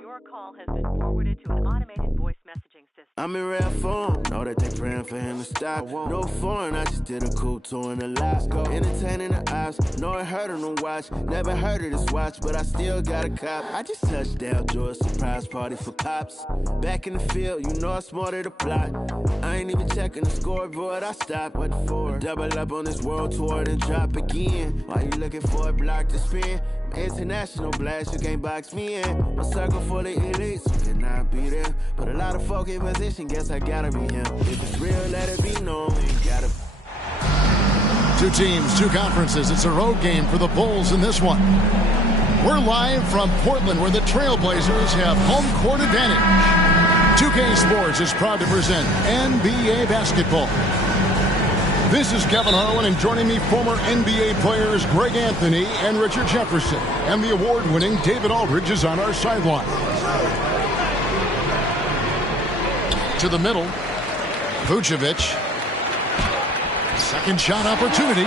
Your call has been forwarded to an automated voice messaging system. I'm in rare form, know that they praying for him to stop. No foreign, I just did a cool tour in the lot. Entertaining the ops, know it hurt on the watch. Never heard of this watch, but I still got a cop. I just touched down, George, surprise party for pops. Back in the field, you know I smarted the plot. I ain't even checking the scoreboard, I stopped. What for? Double up on this world tour, then drop again. Why you looking for a block to spin? International blast, you can't box me in. My circle full of elites, you cannot be there. But a lot of folk in position, guess I gotta be him. If it's real, let it be known. Gotta. Two teams, two conferences. It's a road game for the Bulls in this one. We're live from Portland, where the Trailblazers have home court advantage. 2K Sports is proud to present NBA basketball. This is Kevin Harlan, and joining me, former NBA players Greg Anthony and Richard Jefferson. And the award-winning David Aldridge is on our sideline. To the middle, Vucevic. Second shot opportunity.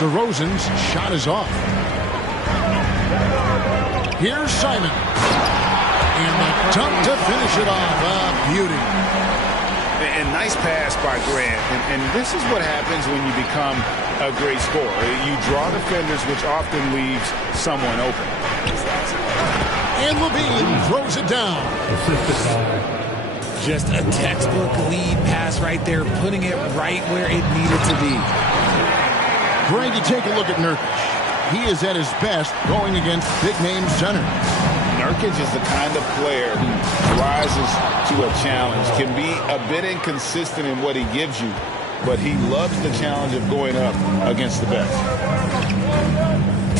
DeRozan's shot is off. Here's Simon. And the dunk to finish it off. A beauty. And nice pass by Grant. And this is what happens when you become a great scorer. You draw defenders, which often leaves someone open. And LaVine throws it down. Just a textbook lead pass right there, putting it right where it needed to be. Greg, you take a look at Nurkic. He is at his best going against big-name centers. Nurkic is the kind of player who rises to a challenge, can be a bit inconsistent in what he gives you, but he loves the challenge of going up against the best.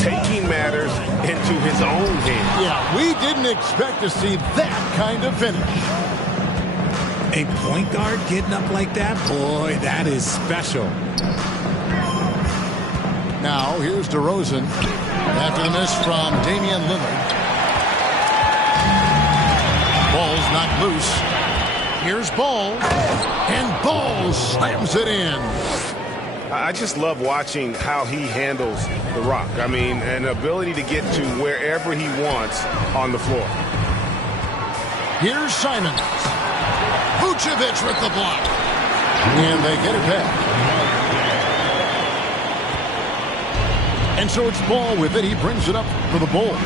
Taking matters into his own hands. Yeah, we didn't expect to see that kind of finish. A point guard getting up like that, boy, that is special. Now, here's DeRozan after the miss from Damian Lillard. Ball's knocked loose. Here's Ball. And Ball slams it in. I just love watching how he handles the rock. I mean, an ability to get to wherever he wants on the floor. Here's Simons. Vucevic with the block. And they get it back. And so it's Ball with it. He brings it up for the Bulls.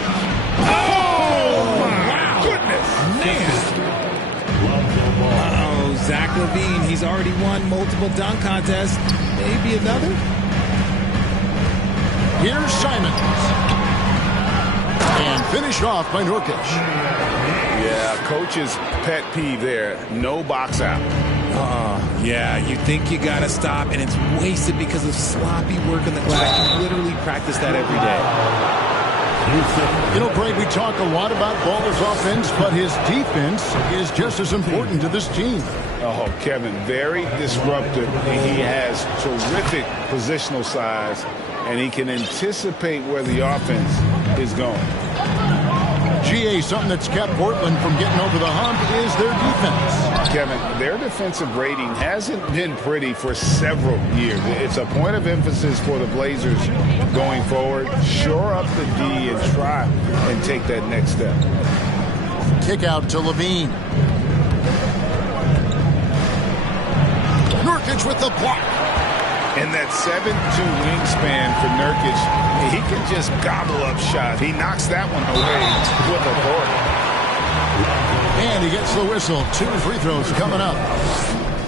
Oh, my goodness. Man. Uh-oh, Zach LaVine. He's already won multiple dunk contests. Maybe another? Here's Simons. And finished off by Nurkic. Yeah, coach's pet peeve there. No box out. Yeah, you think you got to stop, and it's wasted because of sloppy work on the glass. You literally practice that every day. You know, Greg, we talk a lot about Baller's offense, but his defense is just as important to this team. Oh, Kevin, very disruptive. He has terrific positional size, and he can anticipate where the offense is going. GA, something that's kept Portland from getting over the hump is their defense. Kevin, their defensive rating hasn't been pretty for several years. It's a point of emphasis for the Blazers going forward. Shore up the D and try and take that next step. Kick out to LaVine. Nurkic with the block. And that 7'2" wingspan for Nurkic, he can just gobble up shots. He knocks that one away with authority. And he gets the whistle. 2 free throws coming up.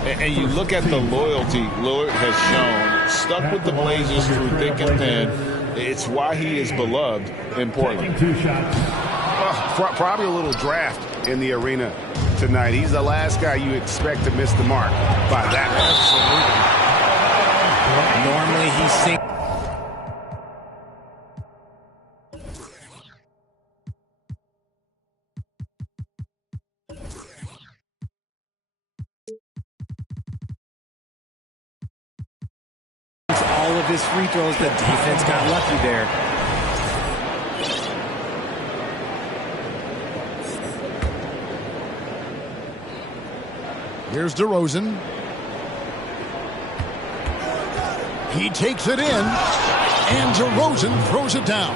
And you look at the loyalty Lillard has shown. Stuck with the Blazers through thick and thin. It's why he is beloved in Portland. Probably a little draft in the arena tonight. He's the last guy you expect to miss the mark by that. Absolutely. Normally he's sinking. All of his free throws, the defense got lucky there. Here's DeRozan. He takes it in, and DeRozan throws it down.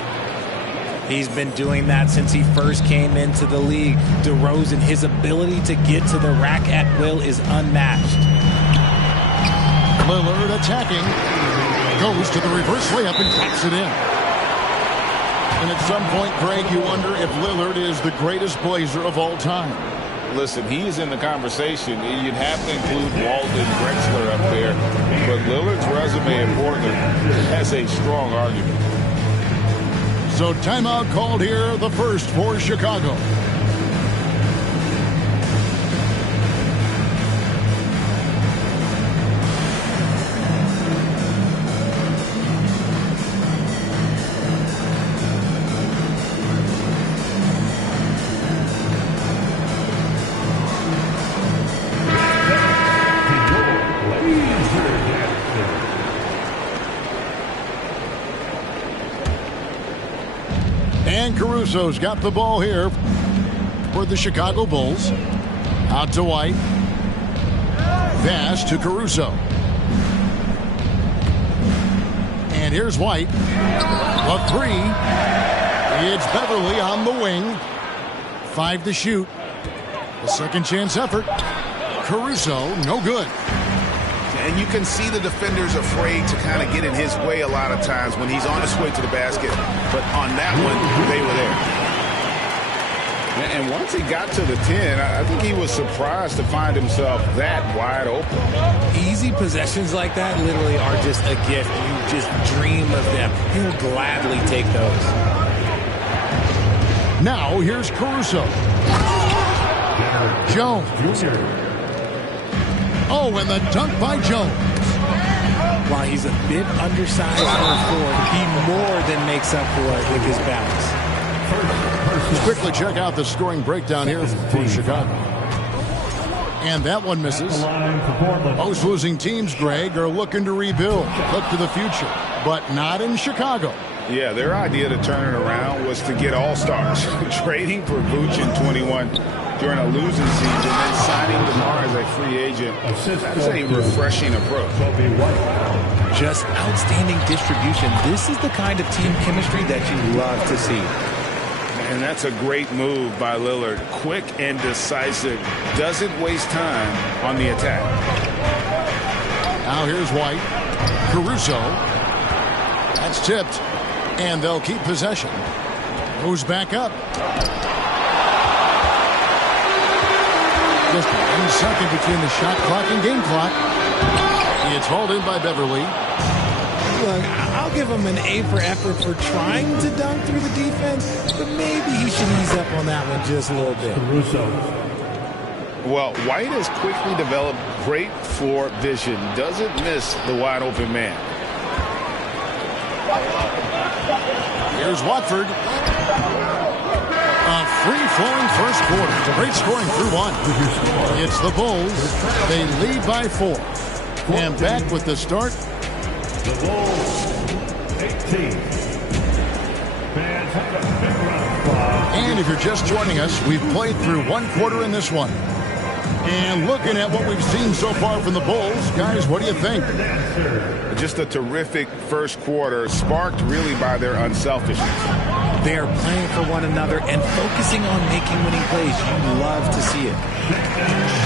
He's been doing that since he first came into the league. DeRozan, his ability to get to the rack at will is unmatched. Lillard attacking. Goes to the reverse layup and taps it in. And at some point, Greg, you wonder if Lillard is the greatest Blazer of all time. Listen, he's in the conversation. You'd have to include Walden Drexler up there. But Lillard's resume in Portland has a strong argument. So timeout called here, the first for Chicago. And Caruso's got the ball here for the Chicago Bulls. Out to White. Pass to Caruso. And here's White. A three. It's Beverly on the wing. 5 to shoot. A second chance effort. Caruso, no good. And you can see the defenders afraid to kind of get in his way a lot of times when he's on his way to the basket. But on that one, they were there. And once he got to the 10, I think he was surprised to find himself that wide open. Easy possessions like that literally are just a gift. You just dream of them. He'll gladly take those. Now here's Caruso. Jones. Oh, and the dunk by Jones. While he's a bit undersized for a forward, he more than makes up for it with his balance. Let's quickly check out the scoring breakdown here for Chicago. And that one misses. Most losing teams, Greg, are looking to rebuild, look to the future, but not in Chicago. Yeah, their idea to turn it around was to get all-stars. Trading for Vooch in 21 during a losing season, then signing DeMar as a free agent. That's a refreshing approach. Just outstanding distribution. This is the kind of team chemistry that you love to see. And that's a great move by Lillard. Quick and decisive. Doesn't waste time on the attack. Now here's White. Caruso. That's tipped. And they'll keep possession. Goes back up. Just 1 second between the shot clock and game clock. It's hauled in by Beverly. Look, I'll give him an A for effort for trying to dunk through the defense, but maybe he should ease up on that one just a little bit. Well, White has quickly developed great floor vision. Doesn't miss the wide open man. Here's Watford. A free-flowing first quarter. It's a great scoring through one. It's the Bulls. They lead by 4. And back with the start. The Bulls, 18. Fans have a big round of applause. And if you're just joining us, we've played through 1 quarter in this one. And looking at what we've seen so far from the Bulls, guys, what do you think? Just a terrific first quarter, sparked really by their unselfishness. They are playing for one another and focusing on making winning plays. You love to see it.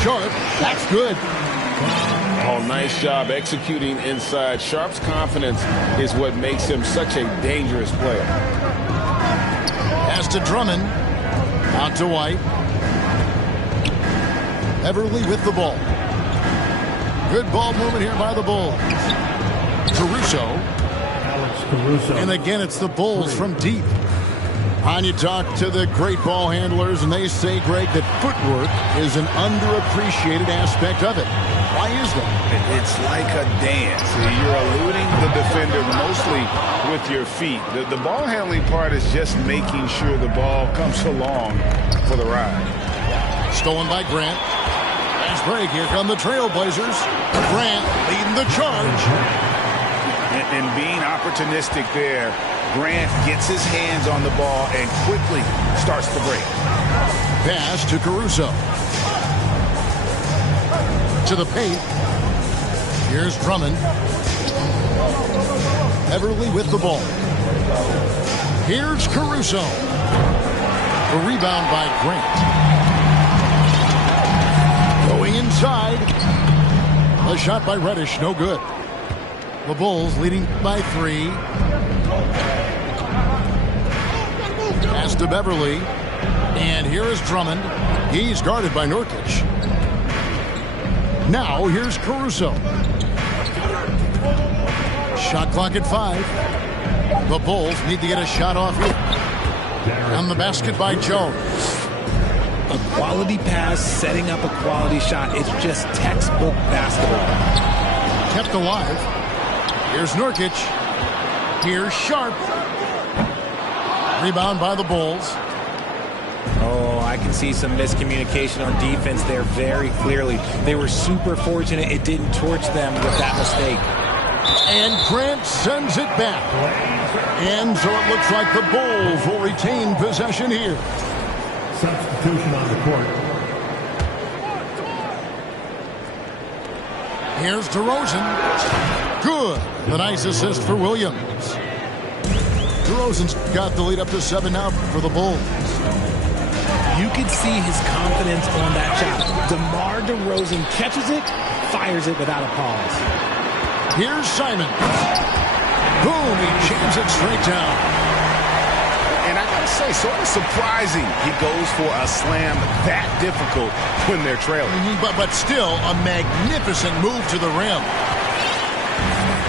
Sharp, that's good. Oh, nice job executing inside. Sharp's confidence is what makes him such a dangerous player. Pass to Drummond. Out to White. Beverly with the ball. Good ball movement here by the Bulls. Caruso. And again, it's the Bulls from deep. And you talk to the great ball handlers, and they say, Greg, that footwork is an underappreciated aspect of it. Why is that? It's like a dance. You're eluding the defender mostly with your feet. The ball handling part is just making sure the ball comes along for the ride. Stolen by Grant. Nice break. Here come the Trailblazers. Grant leading the charge. And being opportunistic there, Grant gets his hands on the ball and quickly starts the break. Pass to Caruso. To the paint. Here's Drummond. Beverly with the ball. Here's Caruso. The rebound by Grant. Going inside. The shot by Reddish, no good. The Bulls leading by 3. Pass to Beverly. And here is Drummond. He's guarded by Nurkic. Now here's Caruso. Shot clock at 5. The Bulls need to get a shot off here. On the basket by Jones. A quality pass, setting up a quality shot. It's just textbook basketball. Kept alive. Here's Nurkic. Here's Sharp. Rebound by the Bulls. Oh, I can see some miscommunication on defense there very clearly. They were super fortunate it didn't torch them with that mistake. And Grant sends it back. And so it looks like the Bulls will retain possession here. Substitution on the court. Here's DeRozan. Good. The nice assist for Williams. DeRozan's got the lead up to 7 now for the Bulls. You could see his confidence on that shot. DeMar DeRozan catches it, fires it without a pause. Here's Simon. Boom, he jams it straight down. And I gotta say, sort of surprising he goes for a slam that difficult when they're trailing. But still, a magnificent move to the rim.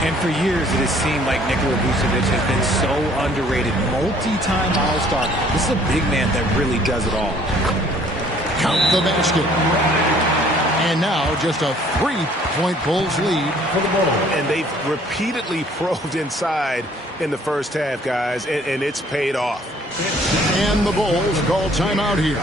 And for years, it has seemed like Nikola Vucevic has been so underrated. Multi-time All-Star. This is a big man that really does it all. Count the basket. And now just a 3-point Bulls lead for the Bulls. And they've repeatedly probed inside in the first half, guys, and it's paid off. And the Bulls call timeout here.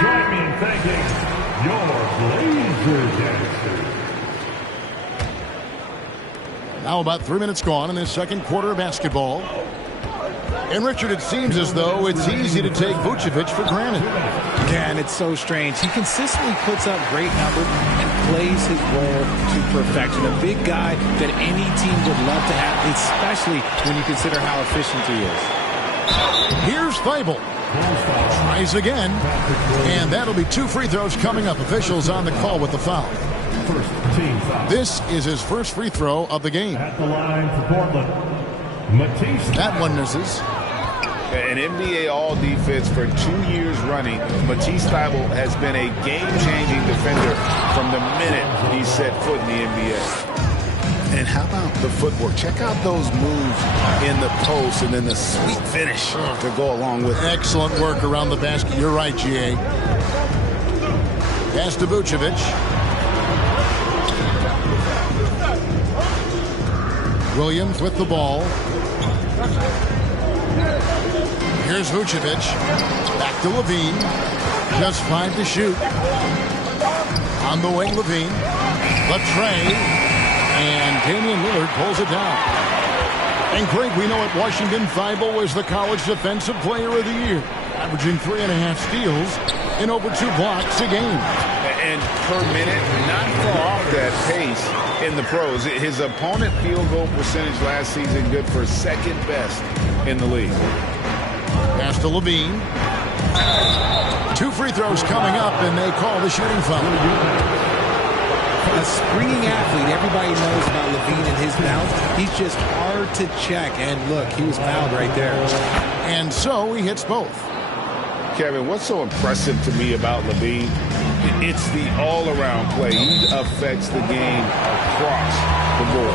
Join me in thanking your Blazer dancers. Now about 3 minutes gone in this second quarter of basketball. And Richard, it seems as though it's easy to take Vucevic for granted. Yeah, and it's so strange. He consistently puts up great numbers and plays his role to perfection. A big guy that any team would love to have, especially when you consider how efficient he is. Here's Thibault. Tries again. And that'll be 2 free throws coming up. Officials on the call with the foul. First team foul. This is his first free throw of the game. At the line for Portland, Matisse. That one misses. An NBA All-Defense for 2 years running. Matisse Thybulle has been a game-changing defender from the minute he set foot in the NBA. And how about the footwork? Check out those moves in the post and then the sweet finish to go along with it. Excellent work around the basket. You're right, G.A. Pass to Vucevic. Williams with the ball. Here's Vucevic. Back to Levine. Just 5 to shoot. On the wing, Levine. The tray. And Damian Lillard pulls it down. And Greg, we know at Washington, Thibault was the college defensive player of the year, averaging 3.5 steals and over 2 blocks a game. And per minute, not far off that pace in the pros. His opponent field goal percentage last season good for second best in the league. Pass to Levine. 2 free throws coming up, and they call the shooting foul. A springing athlete, everybody knows about Levine and his bounce. He's just hard to check. And look, he was fouled right there. And so he hits both. Kevin, what's so impressive to me about Levine? It's the all-around play. He affects the game across the board.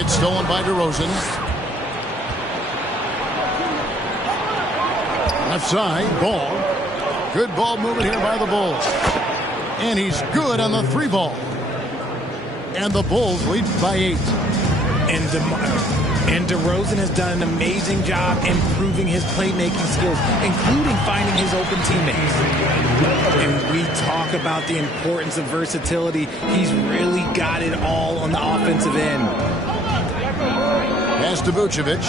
It's stolen by DeRozan. Left side, Ball. Good ball movement here by the Bulls. And he's good on the 3 ball. And the Bulls lead by 8. And DeRozan has done an amazing job improving his playmaking skills, including finding his open teammates. And we talk about the importance of versatility. He's really got it all on the offensive end. Pass to Vucevic.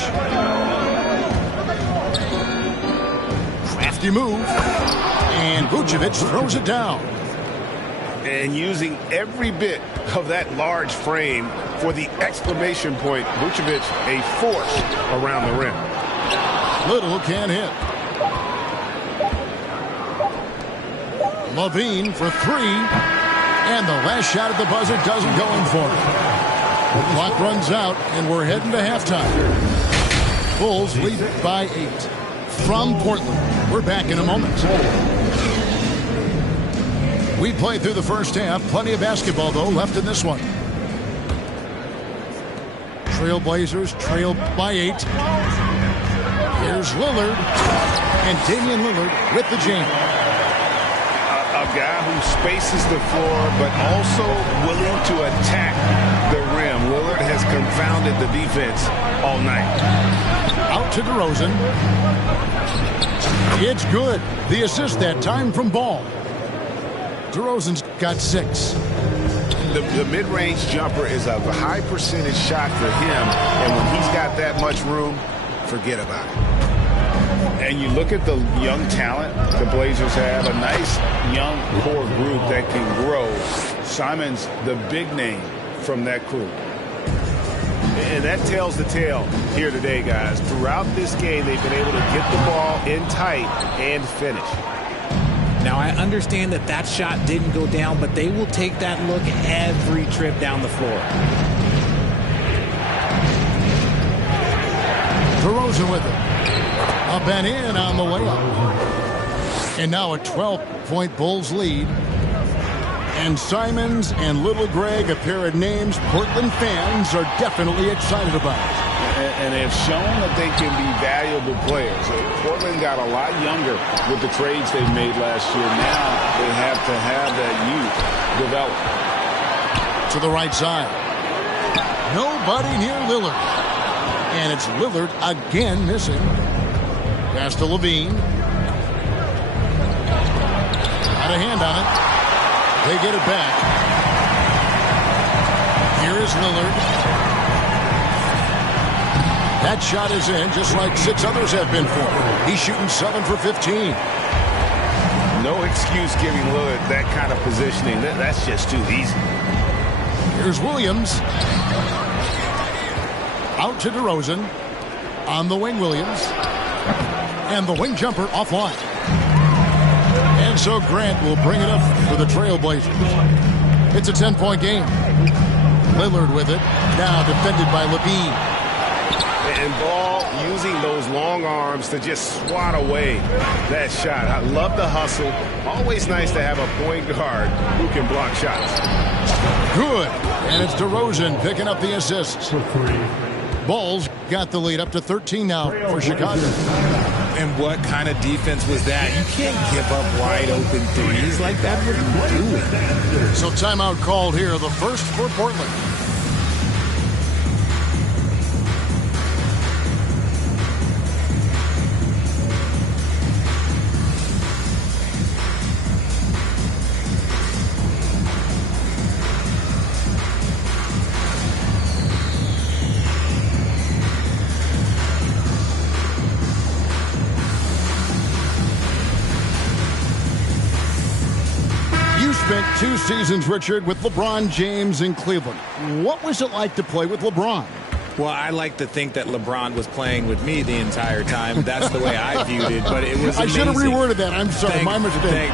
Crafty move. And Vucevic throws it down. And using every bit of that large frame for the exclamation point, Vucevic a force around the rim. Little can't hit. Levine for three. And the last shot at the buzzer doesn't go in for it. The clock runs out, and we're heading to halftime. Bulls lead by 8. From Portland, we're back in a moment. We played through the first half. Plenty of basketball, though, left in this one. Trailblazers trail by 8. Here's Lillard. And Damian Lillard with the jam. A guy who spaces the floor, but also willing to attack the rim. Lillard has confounded the defense all night. Out to DeRozan. It's good. The assist that time from Ball. DeRozan's got 6. The mid-range jumper is a high percentage shot for him, and when he's got that much room, forget about it. And you look at the young talent the Blazers have, a nice young core group that can grow. Simon's the big name from that group. And that tells the tale here today, guys. Throughout this game, they've been able to get the ball in tight and finish. Now, I understand that that shot didn't go down, but they will take that look every trip down the floor. DeRozan with it. Up and in on the way up. And now a 12-point Bulls lead. And Simons and Little Greg, a pair of names Portland fans are definitely excited about. And they've shown that they can be valuable players. Portland got a lot younger with the trades they made last year. Now they have to have that youth develop. To the right side. Nobody near Lillard. And it's Lillard again missing. Pass to Levine. Got a hand on it. They get it back. Here is Lillard. That shot is in, just like 6 others have been for him. He's shooting 7 for 15. No excuse giving Lillard that kind of positioning. That's just too easy. Here's Williams. Out to DeRozan. On the wing, Williams. And the wing jumper offline. And so Grant will bring it up for the Trailblazers. It's a 10-point game. Lillard with it. Now defended by Levine. And Ball using those long arms to just swat away that shot. I love the hustle. Always nice to have a point guard who can block shots. Good. And it's DeRozan picking up the assists. Bulls got the lead up to 13 now for Chicago. And what kind of defense was that? You can't give up wide open threes like that. What are you doing? So timeout called here, the first for Portland. Spent 2 seasons, Richard, with LeBron James in Cleveland. What was it like to play with LeBron? Well, I like to think that LeBron was playing with me the entire time. That's the way I viewed it, but it was amazing. I should have reworded that. I'm sorry, my mistake.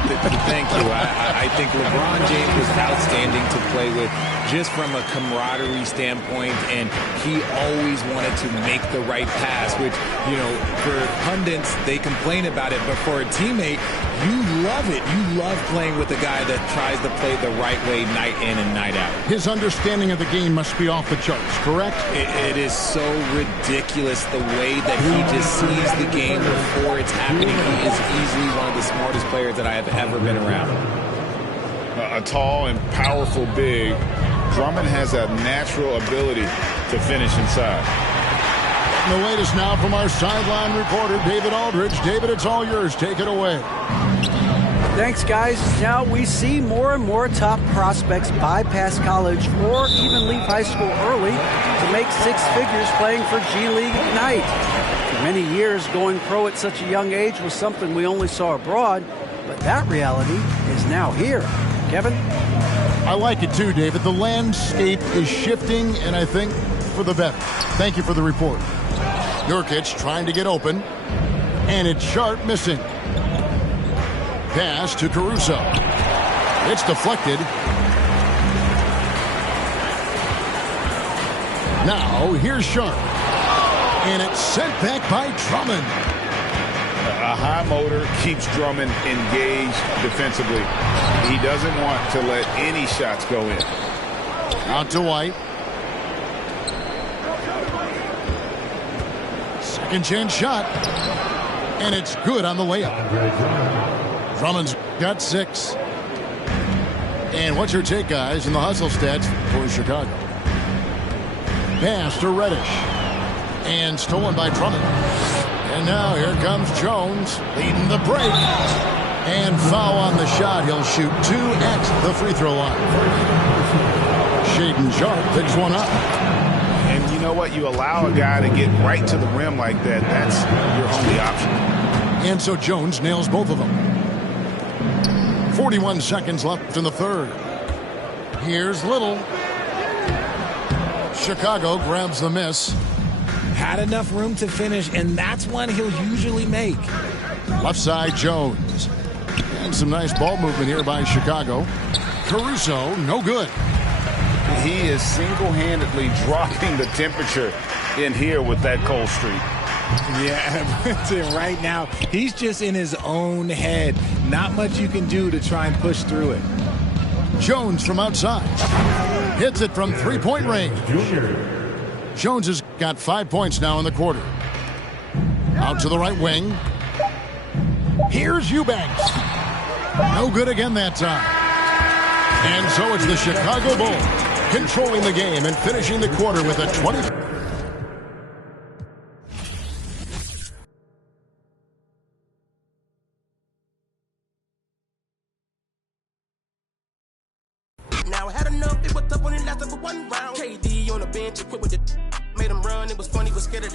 Thank you. I think LeBron James was outstanding to play with just from a camaraderie standpoint, and he always wanted to make the right pass, which, you know, for pundits, they complain about it, but for a teammate, you love it. You love playing with a guy that tries to play the right way night in and night out. His understanding of the game must be off the charts, correct? It is so ridiculous the way that he just sees the game before it's happening. He is easily one of the smartest players that I have ever been around. A tall and powerful big, Drummond has a natural ability to finish inside. The latest now from our sideline reporter, David Aldridge. David, it's all yours. Take it away. Thanks, guys. Now we see more and more top prospects bypass college or even leave high school early to make six figures playing for G League Ignite. For many years, going pro at such a young age was something we only saw abroad, but that reality is now here. Kevin? I like it too, David. The landscape is shifting, and I think for the better. Thank you for the report. Nurkic trying to get open, and it's Sharp missing. Pass to Caruso. It's deflected. Now, here's Sharp. And it's sent back by Drummond. A high motor keeps Drummond engaged defensively. He doesn't want to let any shots go in. Out to White. Second chance shot. And it's good on the layup. Drummond's got 6. And what's your take, guys, in the hustle stats for Chicago? Pass to Reddish. And stolen by Drummond. And now here comes Jones leading the break. And foul on the shot. He'll shoot 2 at the free throw line. Shaedon Sharp picks one up. And you know what? You allow a guy to get right to the rim like that. That's your only option. And so Jones nails both of them. 41 seconds left in the third. Here's Little. Chicago grabs the miss. Had enough room to finish, and that's one he'll usually make. Left side, Jones. And some nice ball movement here by Chicago. Caruso, no good. He is single-handedly dropping the temperature in here with that cold streak. Yeah, right now, he's just in his own head. Not much you can do to try and push through it. Jones from outside. Hits it from three-point range. Jones has got 5 points now in the quarter. Out to the right wing. Here's Eubanks. No good again that time. And so it's the Chicago Bulls controlling the game and finishing the quarter with a 20. Now I had enough, it was tough when it lasted for one round. KD on the bench, equipped with it. Made him run, it was funny, was scared of the